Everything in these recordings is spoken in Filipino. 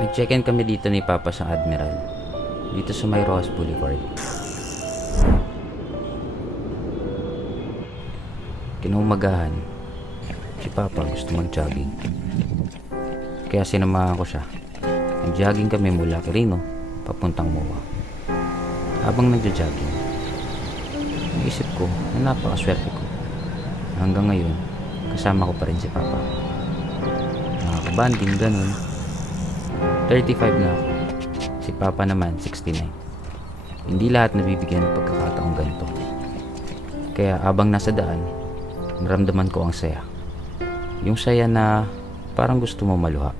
Nag-check-in kami dito ni Papa sa Admiral. Dito sa may Rojas Boulevard. Kinaumagahan, si Papa gusto mag-jogging. Kaya sinamahan ko siya. Nag-jogging kami mula Quirino, papuntang MOA. Habang nagja-jogging, naisip ko na napakaswerte ko. Hanggang ngayon, kasama ko pa rin si Papa. Nakakabanding ganun. 35 na ako. Si Papa naman, 69. Hindi lahat nabibigyan ng pagkakataong ganito. Kaya abang nasa daan, naramdaman ko ang saya. Yung saya na parang gusto mo maluha.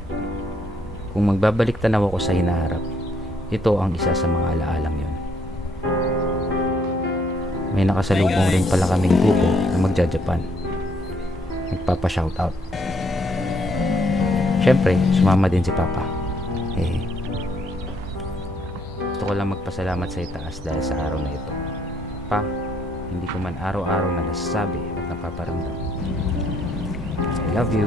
Kung magbabalik tanaw ako sa hinaharap, ito ang isa sa mga alaalang yun. May nakasalubong rin pala kaming grupo na magja-Japan. Nagpapa-shoutout. Siyempre, sumama din si Papa. Gusto ko lang magpasalamat sa itaas dahil sa araw na ito. Pa, hindi ko man araw-araw na nasasabi at napaparamdam. I love you.